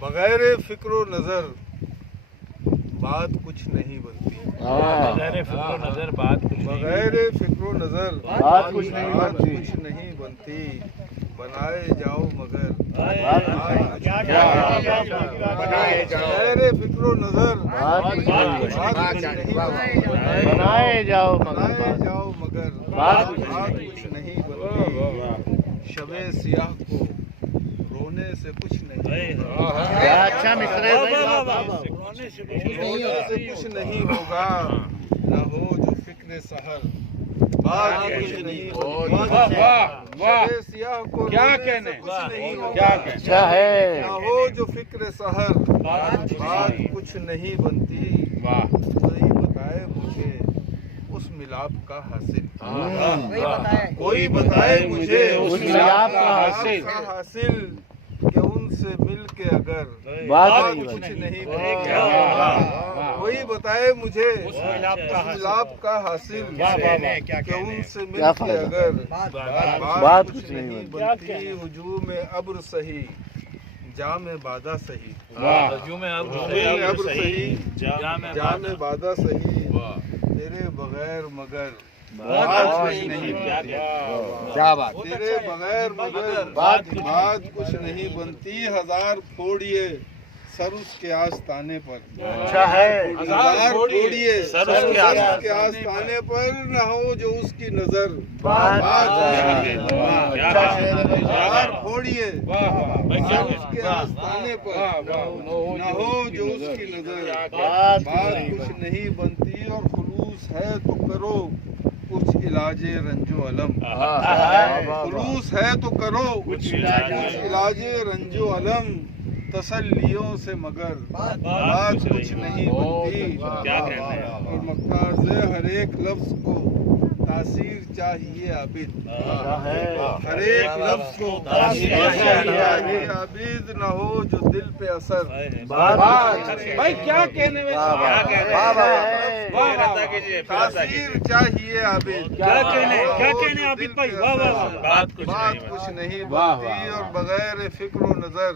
بغیر فکر و نظر بات کچھ نہیں بنتی. بغیر فکر و نظر بات بغیر فکر و نظر بات کچھ نہیں بنتی. بنائے جاؤ مگر بغیر فکر و نظر بنائے جاؤ مگر بات کچھ نہیں بنتی. شب سیاہ کو رونے سے کچھ نہیں. اچھا مصرے رونے سے کچھ نہیں ہوگا. نہ ہو جو فکر سحر بات کچھ نہیں ہوگا. شب سیاہ کو کیا رونے سے کہنے کچھ نہیں ہوگا. کیا کہنے اچھا ہے. نہ ہو جو فکر سحر بات کچھ نہیں بنتی. واہ کوئی بتائے مجھے اس ملاپ کا حاصل. کوئی بتائے مجھے اس ملاپ کا حاصل کہ ان سے مل کے اگر بات کچھ نہیں بنتی. کوئی بتائے مجھے اس ملاپ کا حاصل کہ ان سے مل کے اگر بات کچھ نہیں بنتی. ہجوم ابر سہی جام بادہ سہی. ہجوم ابر سہی جام جام بادہ سہی. تیرے بغیر مگر بات کچھ نہیں بنتی. کیا بات. تیرے بغیر مگر بات کچھ نہیں بنتی. ہزار پھوڑیے سر اس کے آستانے پر. اچھا ہے. ہزار پھوڑیے سر سر اس کے آستانے پر نہ ہو جو اس کی نظر. بات ہزار پھوڑیے سر اس کے آستانے پر نہ ہو جو اس کی نظر. بات کچھ نہیں بنتی. اور خلوص ہے تو کرو کچھ علاج رنج و علم. خلوص ہے تو کرو کچھ علاج رنج و علم. تسلیوں سے مگر بات کچھ نہیں بنتی. اور مختار سے ہر ایک لفظ کو تاثیر چاہیے عابد. ہر ایک لفظ کو تاثیر چاہیے عابد. نہ ہو جو دل پہ اثر بھائی کیا کہنے میں تاثیر چاہیے عابد. کیا کہنے عابد بھائی. بات کچھ نہیں بنتی. اور بغیر فکر و نظر